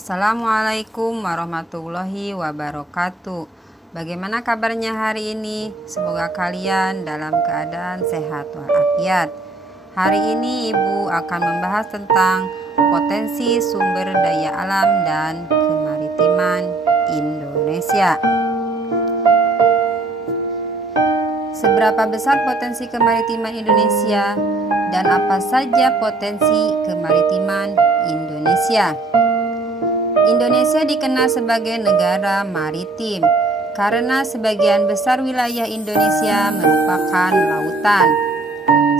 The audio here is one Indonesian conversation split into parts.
Assalamualaikum warahmatullahi wabarakatuh. Bagaimana kabarnya hari ini? Semoga kalian dalam keadaan sehat walafiat. Hari ini Ibu akan membahas tentang potensi sumber daya alam dan kemaritiman Indonesia. Seberapa besar potensi kemaritiman Indonesia dan apa saja potensi kemaritiman Indonesia? Indonesia dikenal sebagai negara maritim karena sebagian besar wilayah Indonesia merupakan lautan,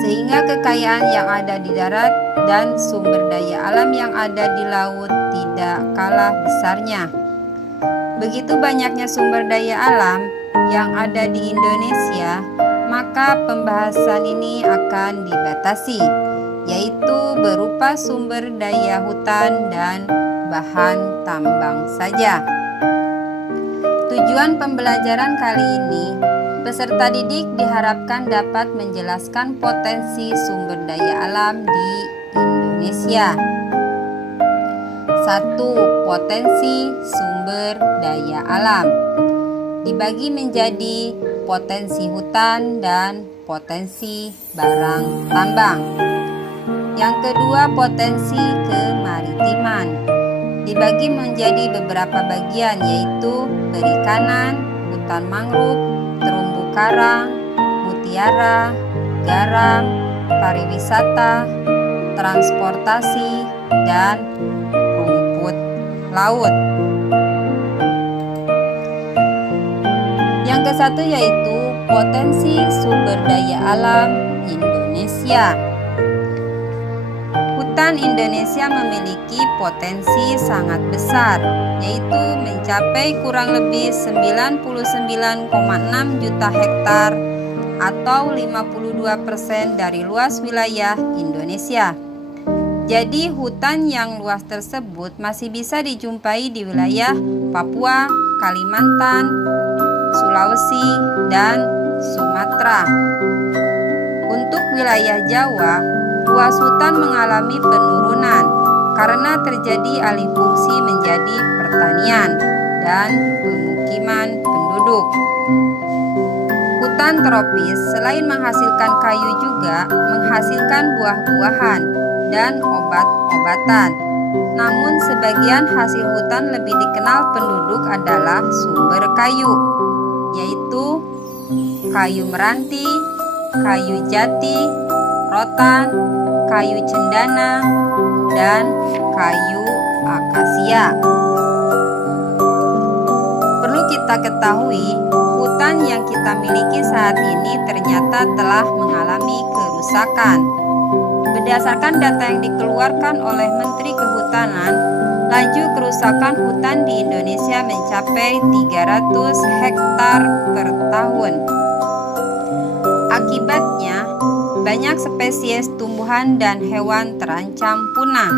sehingga kekayaan yang ada di darat dan sumber daya alam yang ada di laut tidak kalah besarnya. Begitu banyaknya sumber daya alam yang ada di Indonesia, maka pembahasan ini akan dibatasi, yaitu berupa sumber daya hutan dan bahan tambang saja. Tujuan pembelajaran kali ini, peserta didik diharapkan dapat menjelaskan potensi sumber daya alam di Indonesia. 1. Potensi sumber daya alam dibagi menjadi potensi hutan dan potensi barang tambang. Yang kedua, potensi kemaritiman dibagi menjadi beberapa bagian, yaitu perikanan, hutan mangrove, terumbu karang, mutiara, garam, pariwisata, transportasi, dan rumput laut. Yang ke-1 yaitu potensi sumber daya alam Indonesia. Hutan Indonesia memiliki potensi sangat besar, yaitu mencapai kurang lebih 99,6 juta hektar atau 52% dari luas wilayah Indonesia. Jadi hutan yang luas tersebut masih bisa dijumpai di wilayah Papua, Kalimantan, Sulawesi, dan Sumatera. Untuk wilayah Jawa, luas hutan mengalami penurunan karena terjadi alih fungsi menjadi pertanian dan pemukiman penduduk. Hutan tropis selain menghasilkan kayu juga menghasilkan buah-buahan dan obat-obatan. Namun sebagian hasil hutan lebih dikenal penduduk adalah sumber kayu, yaitu kayu meranti, kayu jati, rotan, kayu cendana, dan kayu akasia. Perlu kita ketahui, hutan yang kita miliki saat ini ternyata telah mengalami kerusakan. Berdasarkan data yang dikeluarkan oleh Menteri Kehutanan, laju kerusakan hutan di Indonesia mencapai 300 hektar per tahun. Akibatnya, banyak spesies tumbuhan dan hewan terancam punah.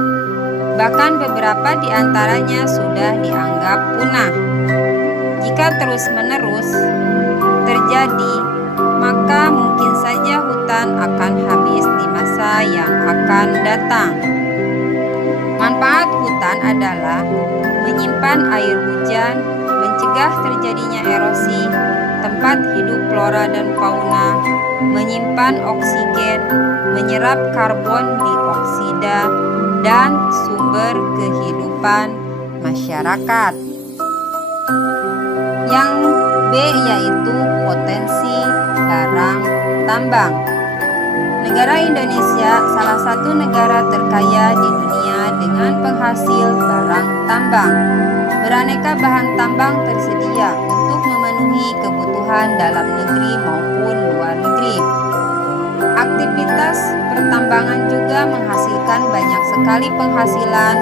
Bahkan beberapa di antaranya sudah dianggap punah. Jika terus-menerus terjadi, maka mungkin saja hutan akan habis di masa yang akan datang. Manfaat hutan adalah menyimpan air hujan, mencegah terjadinya erosi, tempat hidup flora dan fauna, menyimpan oksigen, menyerap karbon dioksida, dan sumber kehidupan masyarakat. Yang B yaitu potensi barang tambang. Negara Indonesia salah satu negara terkaya di dunia dengan penghasil barang tambang. Beraneka bahan tambang tersedia untuk memenuhi kebutuhan dalam negeri maupun luar negeri. Aktivitas pertambangan juga menghasilkan banyak sekali penghasilan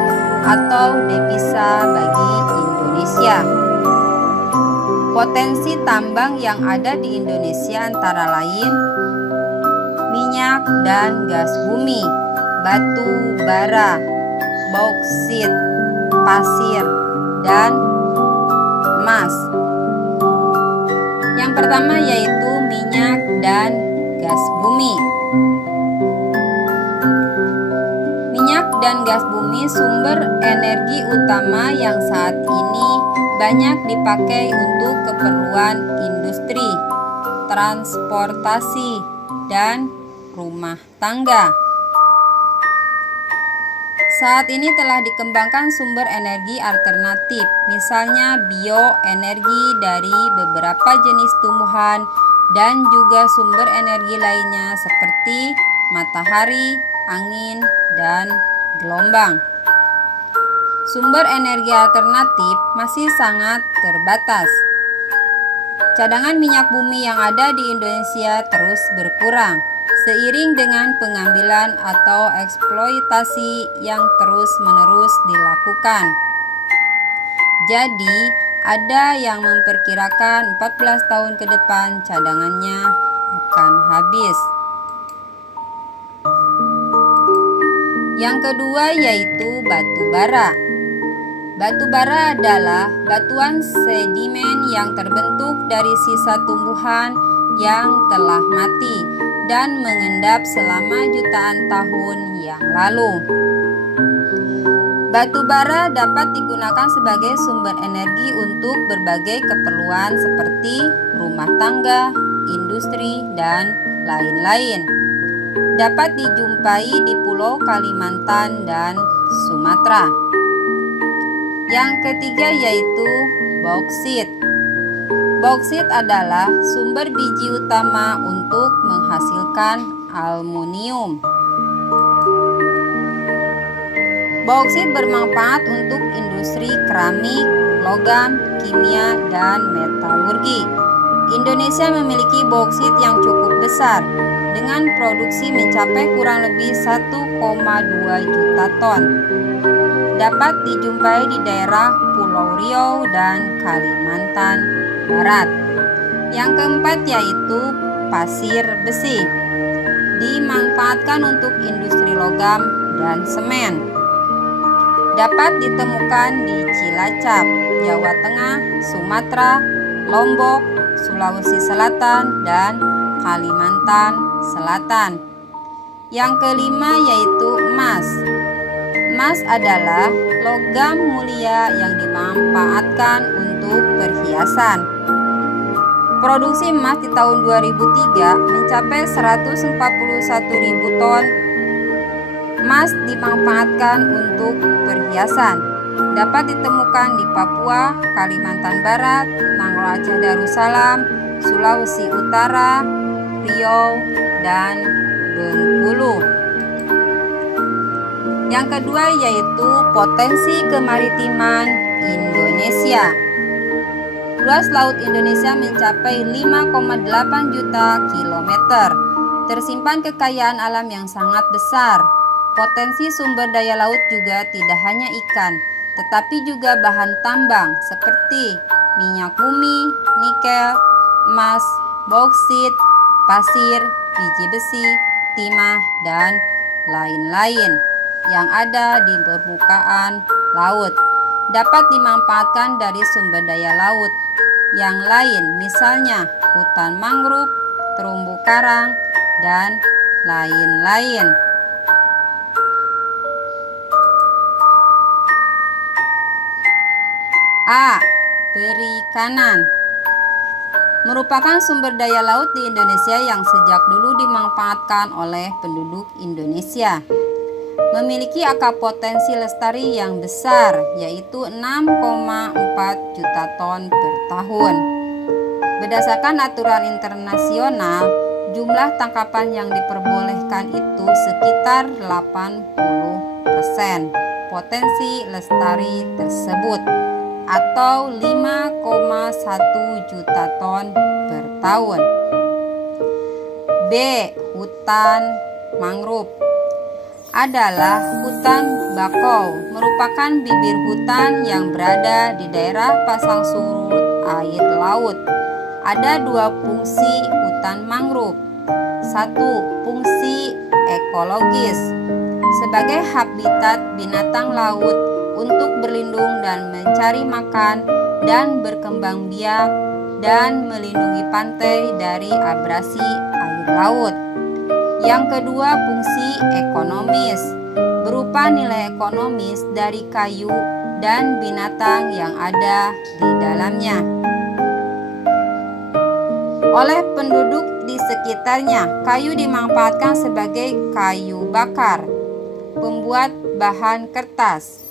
atau devisa bagi Indonesia. Potensi tambang yang ada di Indonesia antara lain minyak dan gas bumi, batu bara, bauksit, pasir, dan emas. Yang pertama yaitu minyak dan gas bumi. Minyak dan gas bumi sumber energi utama yang saat ini banyak dipakai untuk keperluan industri, transportasi, dan rumah tangga. Saat ini telah dikembangkan sumber energi alternatif, misalnya bioenergi dari beberapa jenis tumbuhan dan juga sumber energi lainnya seperti matahari, angin, dan gelombang. Sumber energi alternatif masih sangat terbatas. Cadangan minyak bumi yang ada di Indonesia terus berkurang seiring dengan pengambilan atau eksploitasi yang terus-menerus dilakukan. Jadi, ada yang memperkirakan 14 tahun ke depan cadangannya akan habis. Yang kedua yaitu batu bara. Batu bara adalah batuan sedimen yang terbentuk dari sisa tumbuhan yang telah mati dan mengendap selama jutaan tahun yang lalu. Batu bara dapat digunakan sebagai sumber energi untuk berbagai keperluan seperti rumah tangga, industri, dan lain-lain. Dapat dijumpai di Pulau Kalimantan dan Sumatera. Yang ketiga yaitu bauksit. Bauksit adalah sumber biji utama untuk menghasilkan aluminium. Bauksit bermanfaat untuk industri keramik, logam, kimia, dan metalurgi. Indonesia memiliki bauksit yang cukup besar dengan produksi mencapai kurang lebih 1,2 juta ton. Dapat dijumpai di daerah Pulau Riau dan Kalimantan Barat. Yang keempat yaitu pasir besi. Dimanfaatkan untuk industri logam dan semen. Dapat ditemukan di Cilacap, Jawa Tengah, Sumatera, Lombok, Sulawesi Selatan, dan Kalimantan Selatan. Yang kelima yaitu emas. Emas adalah logam mulia yang dimanfaatkan untuk perhiasan. Produksi emas di tahun 2003 mencapai 141.000 ton. Emas dimanfaatkan untuk perhiasan. Dapat ditemukan di Papua, Kalimantan Barat, Nanggroe Aceh Darussalam, Sulawesi Utara, Riau, dan Bengkulu. Yang kedua yaitu potensi kemaritiman Indonesia. Luas laut Indonesia mencapai 5,8 juta kilometer. Tersimpan kekayaan alam yang sangat besar. Potensi sumber daya laut juga tidak hanya ikan, tetapi juga bahan tambang seperti minyak bumi, nikel, emas, bauksit, pasir, biji besi, timah, dan lain-lain yang ada di permukaan laut. Dapat dimanfaatkan dari sumber daya laut yang lain, misalnya hutan mangrove, terumbu karang, dan lain-lain. A. Perikanan merupakan sumber daya laut di Indonesia yang sejak dulu dimanfaatkan oleh penduduk Indonesia. Memiliki angka potensi lestari yang besar, yaitu 6,4 juta ton per tahun. Berdasarkan aturan internasional, jumlah tangkapan yang diperbolehkan itu sekitar 80% potensi lestari tersebut, atau 5,1 juta ton per tahun. B. Hutan mangrove adalah hutan bakau, merupakan bibir hutan yang berada di daerah pasang surut air laut. Ada dua fungsi hutan mangrove. Satu, fungsi ekologis sebagai habitat binatang laut untuk berlindung dan mencari makan dan berkembang biak dan melindungi pantai dari abrasi air laut. Yang kedua, fungsi ekonomis. berupa nilai ekonomis dari kayu dan binatang yang ada di dalamnya oleh penduduk di sekitarnya. Kayu dimanfaatkan sebagai kayu bakar, pembuat bahan kertas.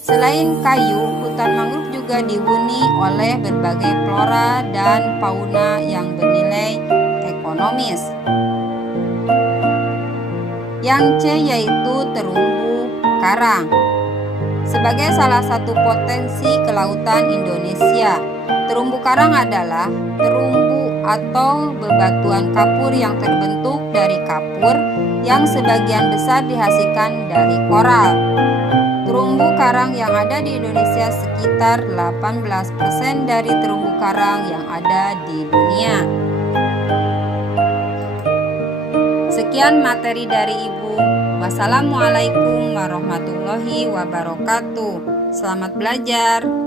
Selain kayu, hutan mangrove juga dihuni oleh berbagai flora dan fauna yang bernilai ekonomis. Yang C yaitu terumbu karang. Sebagai salah satu potensi kelautan Indonesia, terumbu karang adalah terumbu atau bebatuan kapur yang terbentuk dari kapur yang sebagian besar dihasilkan dari koral. Terumbu karang yang ada di Indonesia sekitar 18% dari terumbu karang yang ada di dunia. Sekian materi dari Ibu. Wassalamualaikum warahmatullahi wabarakatuh. Selamat belajar.